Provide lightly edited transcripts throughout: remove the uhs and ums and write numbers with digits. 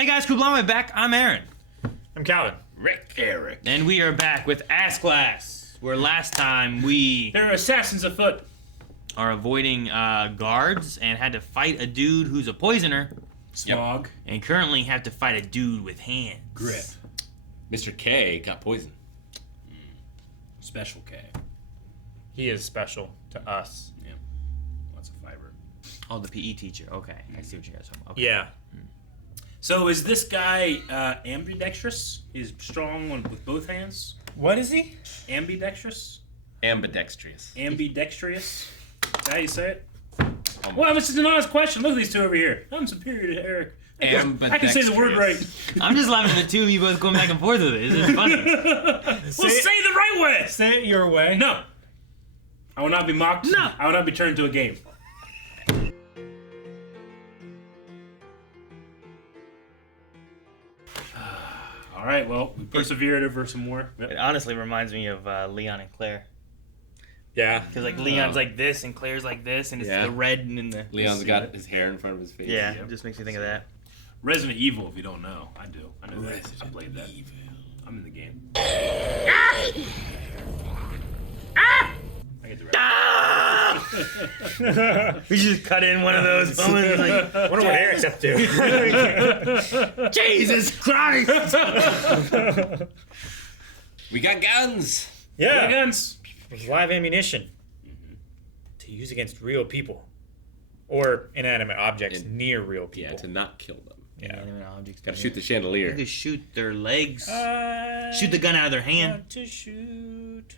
Hey guys, Kublama back. I'm Aaron. I'm Calvin. Eric. And we are back with Ass Class, where last time we There are assassins afoot. are avoiding guards and had to fight a dude who's a poisoner. Smog. And currently have to fight a dude with hands. Grip. Mr. K got poisoned. Special K. He is special to us. Yeah. Lots of fiber. Oh, the PE teacher. Okay, I see what you guys are talking about. Okay. Yeah. So is this guy ambidextrous? He's strong with both hands? What is he? Ambidextrous? Ambidextrous. Ambidextrous? Is that how you say it? Well, this is an honest question. Look at these two over here. I'm superior to Eric. I can say the word right. I'm just laughing at the two of you both going back and forth with it. It's funny. Well, say the right way. Say it your way. No. I will not be mocked. No. I will not be turned to a game. All right, well, we persevered over some more. Yep. It honestly reminds me of Leon and Claire. Yeah. Because like Leon's like this and Claire's like this, and it's Yeah. the red and in the... Leon's got his hair in front of his face. Yeah, Yep. it just makes me think of that. Resident Evil, if you don't know. I do. I know that. I Resident played that. Evil. I'm in the game. I get the We should just cut in one of those moments like, I wonder what Eric's up to. Jesus Christ! We got guns. Yeah. guns. There's live ammunition to use against real people. Or inanimate objects near real people. Yeah, to not kill them. Yeah. Inanimate objects. Gotta shoot the You chandelier. could shoot their legs. I Shoot the gun out of their hand. want to shoot.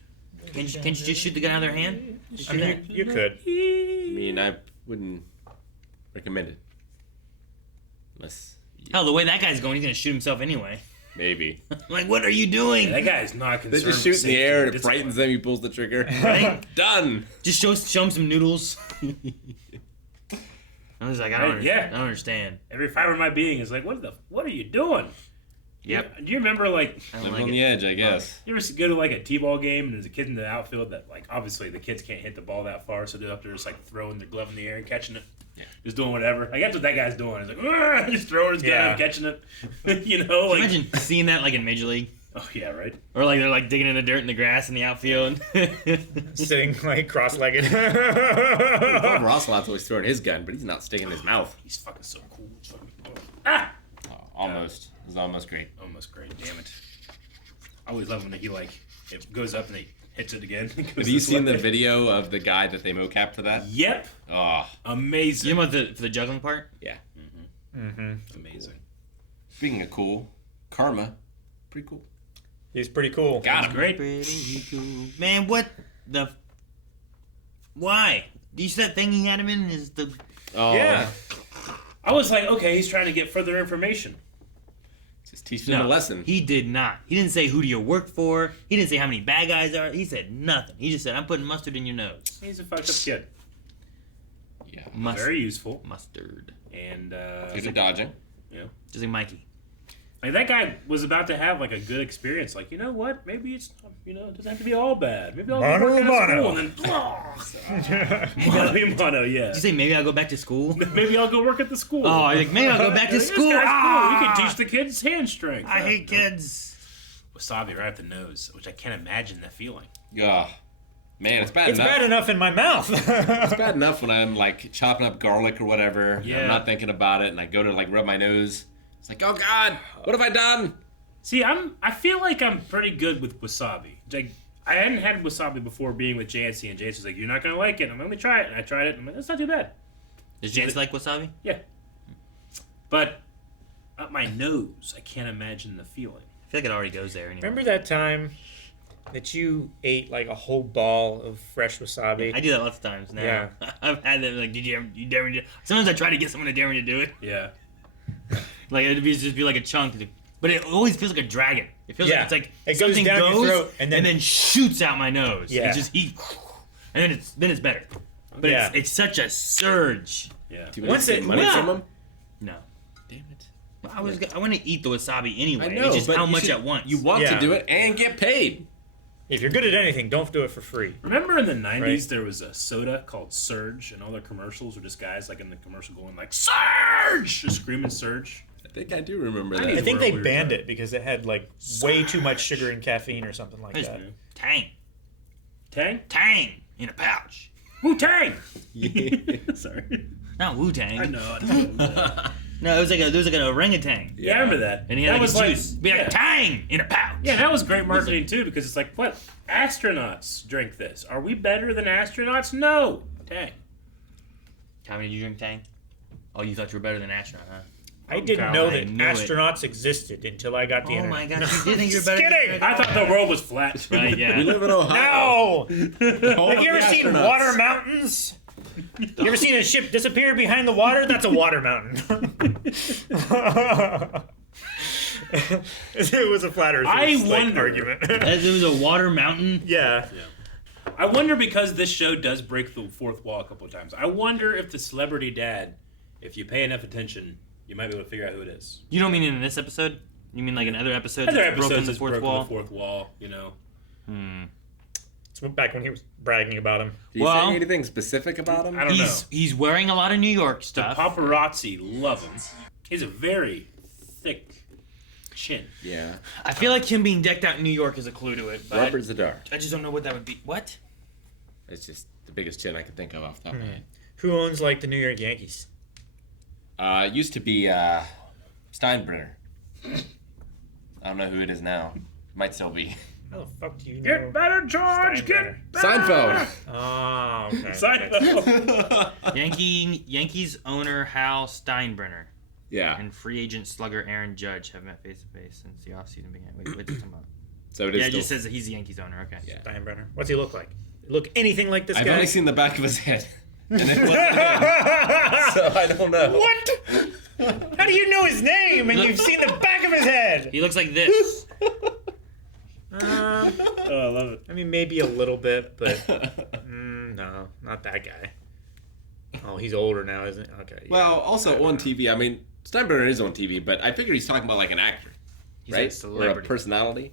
Can't you just shoot the gun out of their hand? Just I do mean, that. you could. I mean, I wouldn't recommend it. Unless, Hell, the way that guy's going, he's gonna shoot himself anyway. maybe. Like, what are you doing? That guy is not They concerned. just shoot in the air and it It's frightens them. He pulls the trigger. Right? Done. Just show him some noodles. I was like, I don't Yeah. understand. Every fiber of my being is like, what are you doing? Yep. Do you remember, like, I don't Living like on it. the edge, I guess. you ever go to, like, a T-ball game and there's a kid in the outfield that, like, obviously the kids can't hit the ball that far, so they're up there just, like, throwing their glove in the air and catching it. Yeah. Just doing whatever. Like, that's what that guy's doing. He's like, "Argh!" Just throwing his gun Yeah. and catching it. You know, like... Imagine seeing that like in Major League. Oh, yeah, right? Or like they're like digging in the dirt in the grass in the outfield. Sitting like cross-legged. Bob Rosselot's always throwing his gun, but he's not sticking his mouth. He's fucking so cool. It's fucking... Ah! Oh, almost. It was almost great. Almost great, damn it. I always love when he, like, it goes up and he hits it again. Have you seen the video of the guy that they mocapped for that? Yep. Oh, Amazing. You know about the juggling part? yeah. Amazing. Speaking of cool, Karma, pretty cool. He's pretty cool. Got him. Great. Pretty cool. Man, what the... Why? Do you see that thing he had him in? Is the... Oh, Yeah. I was like, okay, he's trying to get further information. Just teaching him a lesson. He did not. He didn't say who do you work for. He didn't say how many bad guys are. He said nothing. He just said, I'm putting mustard in your nose. He's a fucked up kid. Yeah. Very useful. Mustard. And, Good at dodging. yeah. Just like Mikey. Like, that guy was about to have, like, a good experience. Like, you know what? Maybe it's, you know, it doesn't have to be all bad. Maybe I'll be Mono working at mono. school and then, mono, yeah. Did you say maybe I'll go back to school? Maybe I'll go work at the school. Oh, I think maybe I'll go back to This school. guy's Ah! cool. You can teach the kids hand strength. I hate kids. Wasabi right up the nose, which I can't imagine that feeling. Yeah. Man, it's bad It's enough. bad enough in my mouth. It's bad enough when I'm like chopping up garlic or whatever. And Yeah. I'm not thinking about it, and I go to like rub my nose. It's like, oh God, what have I done? See, I feel like I'm pretty good with wasabi. Like, I hadn't had wasabi before being with JNC, and JNC was like, "You're not gonna like it." I'm like, "Let me try it," and I tried it. And I'm like, "That's not too bad." Does James like wasabi? Yeah, but up my nose, I can't imagine the feeling. I feel like it already goes there anyway. Remember that time that you ate like a whole ball of fresh wasabi? I do that lots of times now. Yeah. I've had that. Like, you dare me to? Sometimes I try to get someone to dare me to do it. Yeah, Like it'd just be like a chunk, but it always feels like a dragon. It feels Yeah. like it's like It goes something down your goes throat and then- shoots out my nose. Yeah. It just and then it's better. But Yeah. it's such a surge. yeah. Do you Once get it- money yeah. from him? No, Damn it. I want to eat the wasabi anyway. I know, It's just but how you much should- at once. You want Yeah. to do it and get paid. If you're good at anything, don't do it for free. Remember in the 90s, Right. there was a soda called Surge, and all their commercials were just guys like in the commercial going like, Surge! Just screaming Surge. think I do remember I that. I think Where they we were banned trying- it because it had like way too much sugar and caffeine or something like that. Tang. Tang? Tang in a pouch. Wu Tang! Yeah. Sorry. Not Wu Tang. I know. No, it was like an orangutan. Yeah, I remember that. And he had that like was a juice. Be like, yeah. Tang in a pouch. Yeah, that was great marketing too because it's like, what? Astronauts drink this. Are we better than astronauts? No. Tang. How many did you drink Tang? Oh, you thought you were better than an astronaut, huh? I didn't God, know I that knew it. astronauts existed until I got the Oh internet. my god, you did think you were Just better kidding. than I thought the world was flat. Right, yeah. We live in Ohio. No! Have you ever seen water mountains? You ever seen a ship disappear behind the water? That's a water mountain. It was a flat earth I like, wonder- argument. As it was a water mountain. Yeah. I wonder because this show does break the fourth wall a couple of times. I wonder if the celebrity dad, if you pay enough attention, you might be able to figure out who it is. You don't mean in this episode? You mean like in other episodes? Other it's broken episodes the has fourth broken wall? the fourth wall, you know. It's back when he was bragging about him. Do you Well- say anything specific about him? I don't know. He's wearing a lot of New York The stuff. paparazzi love him. He's a very thick chin. Yeah. I feel like him being decked out in New York is a clue to it, but Robert Zadar. I just don't know what that would be. What? It's just the biggest chin I could think of off the top of my head. Who owns like the New York Yankees? It used to be Steinbrenner. I don't know who it is now. Might still be. How the fuck do you know? Get better, George! Steinbrenner. Get better! Seinfeld. Oh, okay. Seinfeld. Yankees owner Hal Steinbrenner Yeah. and free agent slugger Aaron Judge have met face to face since the offseason began. Wait, what's it talking about? So it is Yeah, it still. just says that he's the Yankees owner. Okay. Yeah. Steinbrenner. What's he look like? Look anything like this I've guy? only seen the back of his head. And it wasn't him. So I don't know. What? How do you know his name and you've seen the back of his head? He looks like this. Oh, I love it. I mean, maybe a little bit, but no, not that guy. Oh, he's older now, isn't he? Okay. Yeah. Well, also on TV. I mean, Steinbrenner is on TV, but I figure he's talking about like an actor, He's right? a Or a celebrity. personality.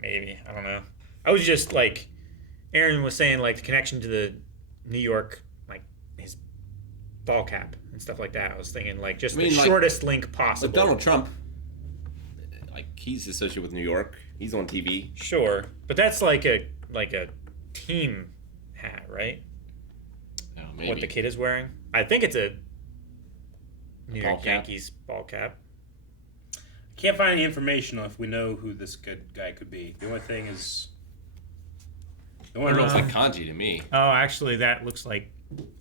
Maybe. I don't know. I was just like, Aaron was saying, like, the connection to the New York, like, his ball cap and stuff like that. I was thinking, like, just I mean, the like- shortest link possible. But Donald Trump, like he's associated with New York. He's on TV. Sure. But that's like a team hat, right? Oh, maybe. What the kid is wearing. I think it's a New ball York cap? Yankees ball cap. Can't find any information on if we know who this good guy could be. The only thing is... The It only real looks thing... like kanji to me. Oh, actually, that looks like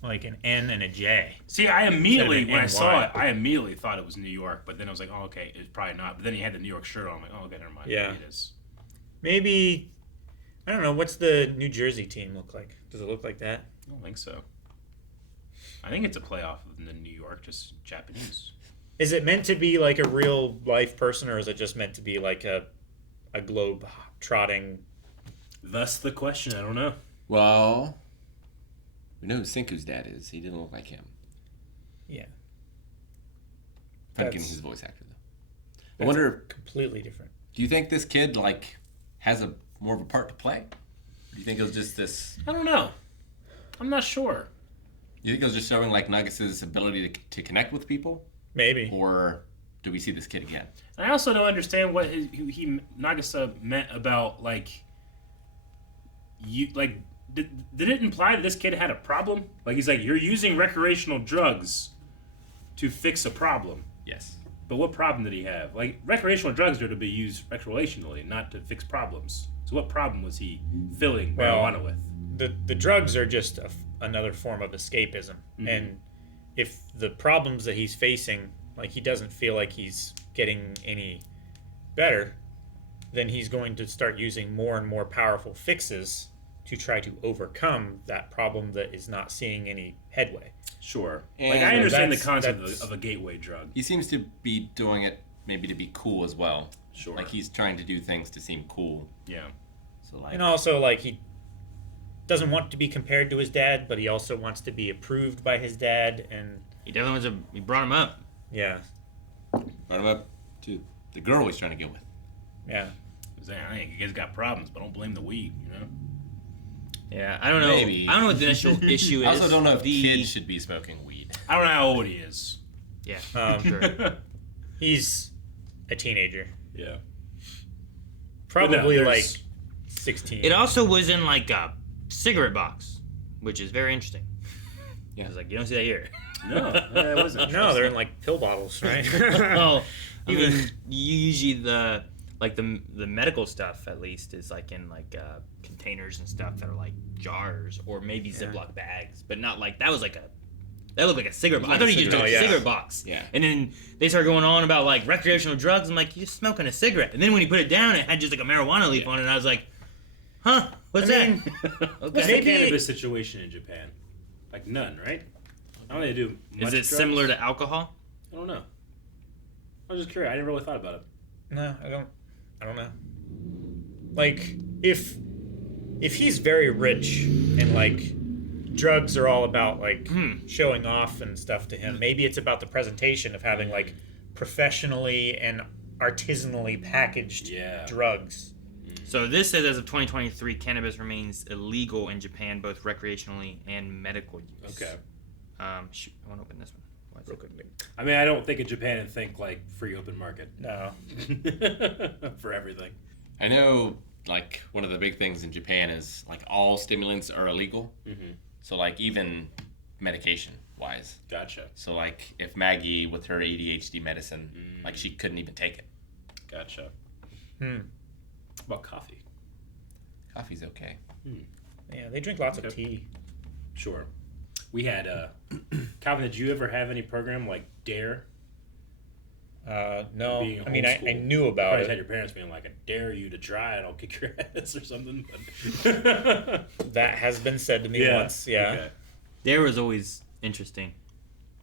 an N and a J. See, I immediately, Instead of an when I saw NY. it, I immediately thought it was New York. But then I was like, oh, okay, it's probably not. But then he had the New York shirt on. I'm like, oh, okay, never mind. Yeah. Maybe it is. Maybe, I don't know, what's the New Jersey team look like? Does it look like that? I don't think so. I think it's a playoff of the New York, just Japanese. Is it meant to be like a real life person, or is it just meant to be like a globe trotting? Thus the question. I don't know. Well, we know who Senku's dad is. He didn't look like him. Yeah, Funkin' That's- his voice actor though. I that's wonder. completely different. Do you think this kid like has a more of a part to play? Or do you think it was just this? I don't know. I'm not sure. You think it was just showing like Nagisa's ability to connect with people, Maybe. or do we see this kid again? And I also don't understand what Nagisa meant about like you like. Did it imply that this kid had a problem? Like he's like, you're using recreational drugs to fix a problem. Yes. But what problem did he have? Like recreational drugs are to be used recreationally, not to fix problems. So what problem was he filling Well, marijuana with? The drugs are just another form of escapism, and if the problems that he's facing, like he doesn't feel like he's getting any better, then he's going to start using more and more powerful fixes to try to overcome that problem that is not seeing any headway. Sure. And Like I understand the that's- concept that's- of a gateway drug. He seems to be doing it maybe to be cool as well. Sure. Like he's trying to do things to seem cool. Yeah. So like. And also, like, he doesn't want to be compared to his dad, but he also wants to be approved by his dad, and He definitely was he brought him up. yeah, Brought him up to the girl he's trying to get with. yeah. I think you guys got problems, but don't blame the weed, you know? Yeah, I don't know. Maybe. I don't know what the initial issue is. I also don't know if the kids should be smoking weed. I don't know how old he is. Yeah, Um, sure. He's a teenager. Yeah. Probably But no, like there's- 16. It also was in like a cigarette box, which is very interesting. Yeah. I was like, you don't see that here. No, it wasn't. No, they're in like pill bottles, right? Oh, I mean, you usually the medical stuff at least is like in like containers and stuff that are like jars or maybe Ziploc bags, but not like that looked like a cigarette box. I thought he just took a cigarette box. Yeah. And then they started going on about like recreational drugs. I'm like, you're smoking a cigarette. And then when he put it down, it had just like a marijuana leaf on it. And I was like, huh? What's I mean, that? What's Okay. the cannabis situation in Japan? Like none, right? I don't think they do much Is it drugs. similar to alcohol? I don't know. I was just curious. I never really thought about it. No, I don't know. Like if he's very rich and like drugs are all about like showing off and stuff to him, maybe it's about the presentation of having like professionally and artisanally packaged Yeah. drugs. So this says as of 2023, cannabis remains illegal in Japan, both recreationally and medical use. Okay. Shoot, I want to open this one. Why is it- I mean, I don't think of Japan and think like free open market No. for everything. I know, like, one of the big things in Japan is, like, all stimulants are illegal. Mm-hmm. So, like, even medication-wise. Gotcha. So, like, if Maggie, with her ADHD medicine, like, she couldn't even take it. Gotcha. Hmm. What about coffee? Coffee's okay. Yeah, they drink lots of Okay. tea. Sure. We had Calvin. Did you ever have any program like Dare? No, Being I mean, I homeschooled. knew about Probably had it. your parents being like, "I dare you to try it. I'll kick your ass" or something. But That has been said to me once. Yeah. Okay. Dare was always interesting.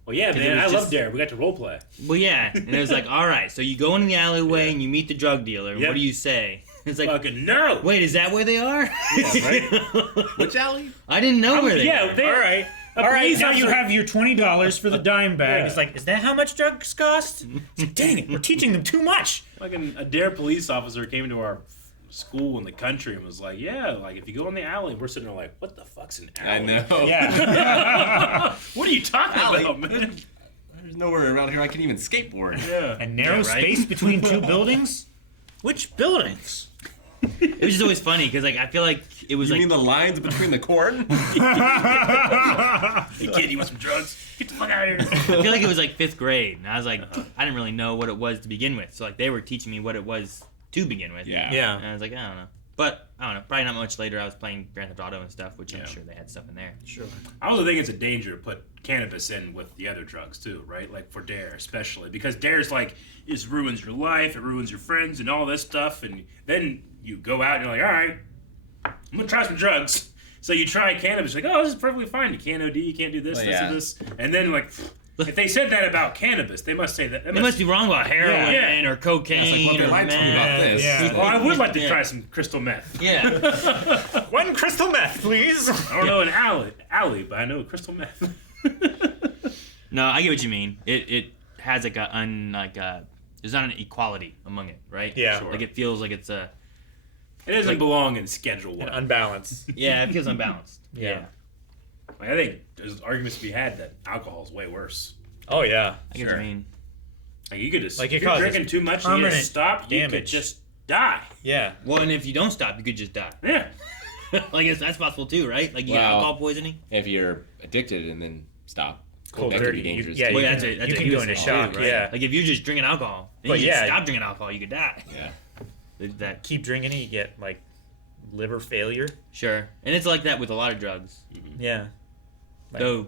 Well, yeah, 'Cause it man. was I just- love Dare. We got to role play. Well, yeah, and it was like, all right, so you go into the alleyway Yeah. and you meet the drug dealer. And Yep. What do you say? It's like, Fucking no. wait, is that where they are? Which alley? I didn't know where they Yeah, were. they, All right. A All right, police now you officer- have your $20 for the dime bag. Yeah. It's like, is that how much drugs cost? It's like, dang it, we're teaching them too much. Fucking a Dare police officer came to our school in the country and was like, "Yeah, like if you go in the alley," we're sitting there like, "What the fuck's an alley?" I know. Yeah. What are you talking Alley. about, man? There's nowhere around here I can even skateboard. Yeah. A narrow Yeah, right? space between two buildings? Which buildings? It was just always funny because like I feel like it was You like mean the lines between the corn? Hey kid, you want some drugs? Get the fuck out of here. I feel like it was like 5th grade, and I was like, I didn't really know what it was to begin with. So like they were teaching me what it was to begin with. Yeah. And I was like, I don't know. But I don't know. Probably not much later. I was playing Grand Theft Auto and stuff, which I'm sure they had stuff in there. Sure. I also think it's a danger to put cannabis in with the other drugs too, right? Like for Dare especially, because Dare's like it ruins your life, it ruins your friends, and all this stuff, and then you go out and you're like, all right, I'm gonna try some drugs. So you try cannabis, like, oh, this is perfectly fine. You can't OD, you can't do this, Well, this, yeah. and this, and then like, if they said that about cannabis, they must say that. They must be wrong about heroin Yeah. or cocaine what they or lied to me meth. about this. Yeah. Well, I would like to Yeah. try some crystal meth. Yeah. One crystal meth, please. I don't know an alley, but I know crystal meth. No, I get what you mean. It has like there's not an equality among it, right? Yeah. Sure. Like it feels like it's It doesn't Like- belong in Schedule 1. Unbalanced. it feels unbalanced. Yeah. Like, I think there's arguments to be had that alcohol is way worse. Oh, yeah. I get what you mean. Like you could just Like, it if you're causes drinking too much and you permanent just stop, you could damage. just die. Yeah. Well, and if you don't stop, you could just die. Yeah. Like that's possible too, right? Like you get Wow. alcohol poisoning. If you're addicted and then stop, Cold that dirty. could be dangerous. Yeah, too. Well, you that's can- it. That's you what can he go was into saying, shock, too, right? yeah. Like if you're just drinking alcohol, and But you just yeah. stop drinking alcohol, you could die. Yeah. That Keep drinking it, you get, like, liver failure. sure, and it's like that with a lot of drugs. Yeah. Like- Though,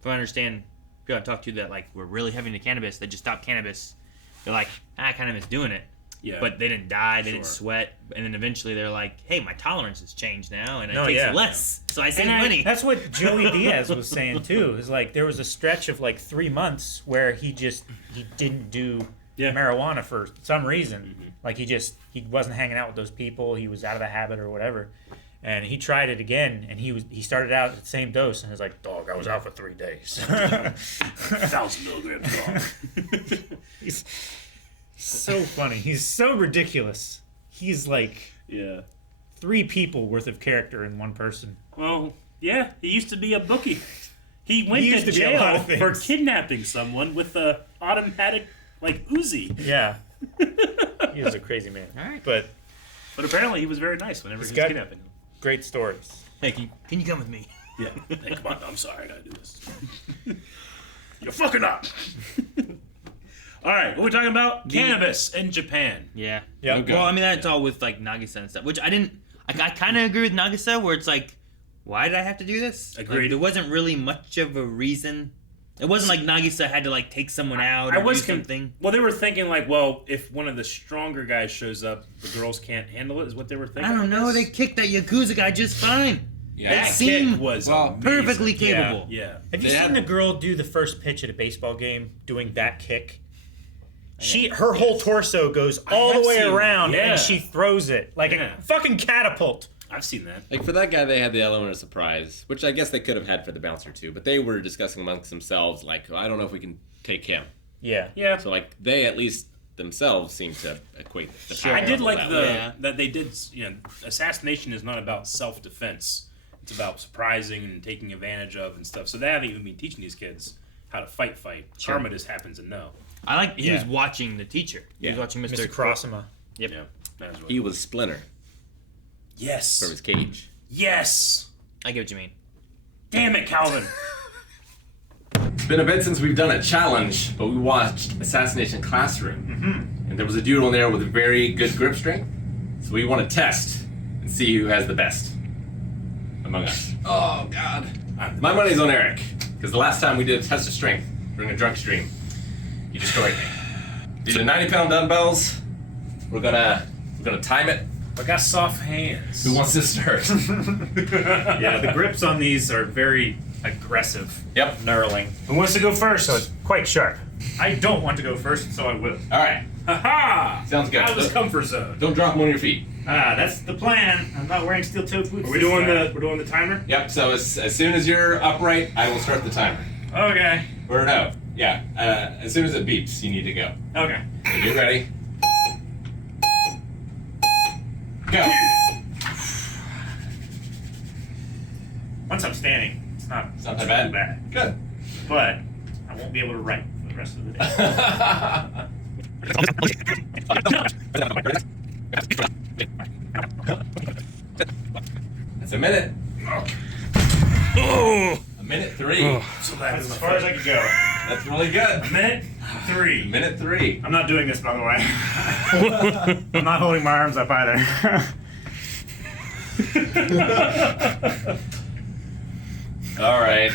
if I understand, people I talk to that like were really heavy into cannabis, they just stopped cannabis. They're like, cannabis doing it, Yeah. but they didn't die, they didn't Sure. sweat, and then eventually they're like, hey, my tolerance has changed now, and it No, takes yeah. less, so I save And money. That's what Joey Diaz was saying too. Is like there was a stretch of like 3 months where he didn't do Yeah. marijuana for some reason. Like he wasn't hanging out with those people. He was out of the habit or whatever. And he tried it again, and he started out at the same dose, and he was like, "Dog, I was out for 3 days." 1,000 milligrams wrong. He's so funny. He's so ridiculous. He's like Yeah. 3 people worth of character in one person. Well, yeah, he used to be a bookie. He went He used to to be a lot jail of things. for kidnapping someone with a automatic like Uzi. Yeah. He was a crazy man. All right. But But apparently he was very nice whenever he was got- kidnapping him. great stories. Hey, can you come with me? Yeah. Hey, come on. I'm sorry. I gotta do this. You're fucking up. All right. What are we talking about? Cannabis in Japan. Yeah. Yeah. Okay. Well, I mean, that's all with like Nagisa and stuff, which I didn't. I kind of agree with Nagisa, where it's like, why did I have to do this? Like, Agreed. there wasn't really much of a reason. It wasn't like Nagisa had to like take someone out I or was do something. Well, they were thinking like, well, if one of the stronger guys shows up, the girls can't handle it. Is what they were thinking. I don't know. guess. They kicked that Yakuza guy just fine. Yeah. They That seem kick was well, amazing. perfectly Yeah. capable. Yeah. Have you They seen had- the girl do the first pitch at a baseball game doing that kick? Her whole torso goes all have the way seen that, around yeah. and she throws it like Yeah. a fucking catapult. I've seen that. Like for that guy, they had the element of surprise, which I guess they could have had for the bouncer too. But they were discussing amongst themselves, like, I don't know if we can take him. Yeah. Yeah. So like they at least themselves seem to equate the Sure. power I did level like that the way. that they did. Assassination is not about self-defense. It's about surprising and taking advantage of and stuff. So they haven't even been teaching these kids how to fight. Sure. Karma just happens to know. I like he was Yeah. watching the teacher. He was Yeah. watching Mr. Mr. Crossima. Yep. Yeah. That is really He was Splinter yes. from his cage. Yes. I get what you mean. Damn it, Calvin. It's been a bit since we've done a challenge, but we watched Assassination Classroom, and there was a dude on there with a very good grip strength. So we want to test and see who has the best among us. Oh God! My money's on Eric because the last time we did a test of strength during a drunk stream, he destroyed me. These are 90-pound dumbbells. We're gonna time it. I got soft hands. Who wants to start? Yeah, the grips on these are very aggressive. Yep. Knurling. Who wants to go first? So it's quite sharp. I don't want to go first, so I will. All right. Ha Sounds good. Out of his comfort zone. Don't drop them on your feet. That's the plan. I'm not wearing steel-toed boots. Are we doing we're doing the timer? Yep. So as soon as you're upright, I will start the timer. Okay. Or no. Yeah. As soon as it beeps, you need to go. Okay. So get ready. Go. Once I'm standing, it's not not too that bad. bad. Good. But I won't be able to write for the rest of the day. That's a minute. Oh. A minute 3. So bad. That's as far as I can go. That's really good. Minute 3. Minute 3. I'm not doing this, by the way. I'm not holding my arms up either. All right.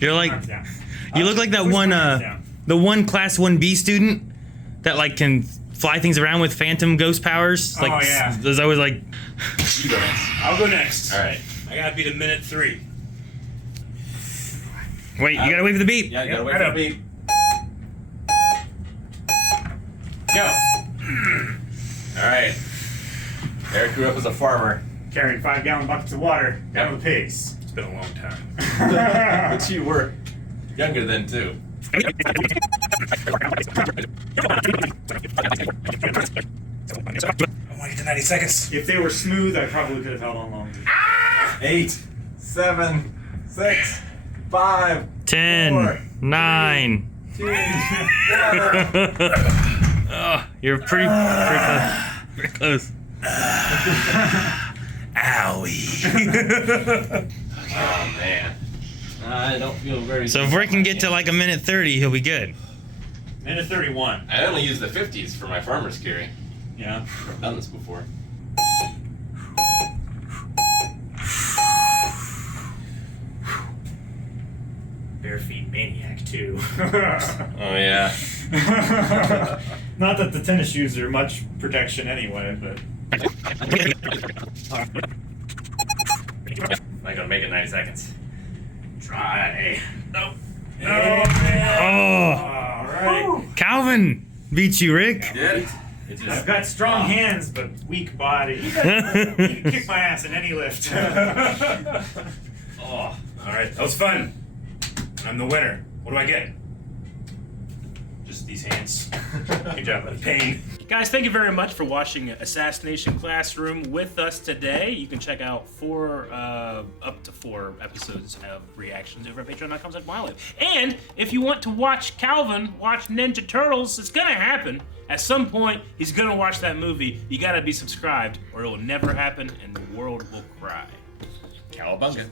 You're like Arms down. you look like that Push one my arms down. the one class 1B student that like can fly things around with phantom ghost powers. Like Oh, yeah. there's always like You go next. I'll go next. All right. I gotta beat a minute 3. wait, you gotta wait for the beep. Yeah, you gotta Yep, wait right for up. the beep. Go. All right. Eric grew up as a farmer. Carrying 5-gallon buckets of water down to the pigs. It's been a long time. But you were younger then too. I want to get to 90 seconds. If they were smooth, I probably could have held on longer. 8, 7, 6, 5, 10, 4, 9. 2, 1. Oh, you're pretty close. Owie. Oh man. I don't feel very So if Rick can get to like a minute 30, he'll be good. Minute 31. I only use the 50s for my farmer's carry. Yeah. I've done this before. Bare feet maniac, too. Oh yeah. Not that the tennis shoes are much protection anyway, but. I gotta make it 90 seconds. Try. Nope. No. Oh, Alright. Calvin beat you, Rick. Did? It I've got strong hands, but weak body. You can kick my ass in any lift. Oh, all right. That was fun. I'm the winner. What do I get? Just these hands. Good job, buddy. Pain. Guys, thank you very much for watching Assassination Classroom with us today. You can check out up to 4 episodes of reactions over at patreon.com/MyLife. And if you want to watch Calvin watch Ninja Turtles, it's gonna happen. At some point, he's gonna watch that movie. You gotta be subscribed, or it will never happen, and the world will cry. Cowabunga.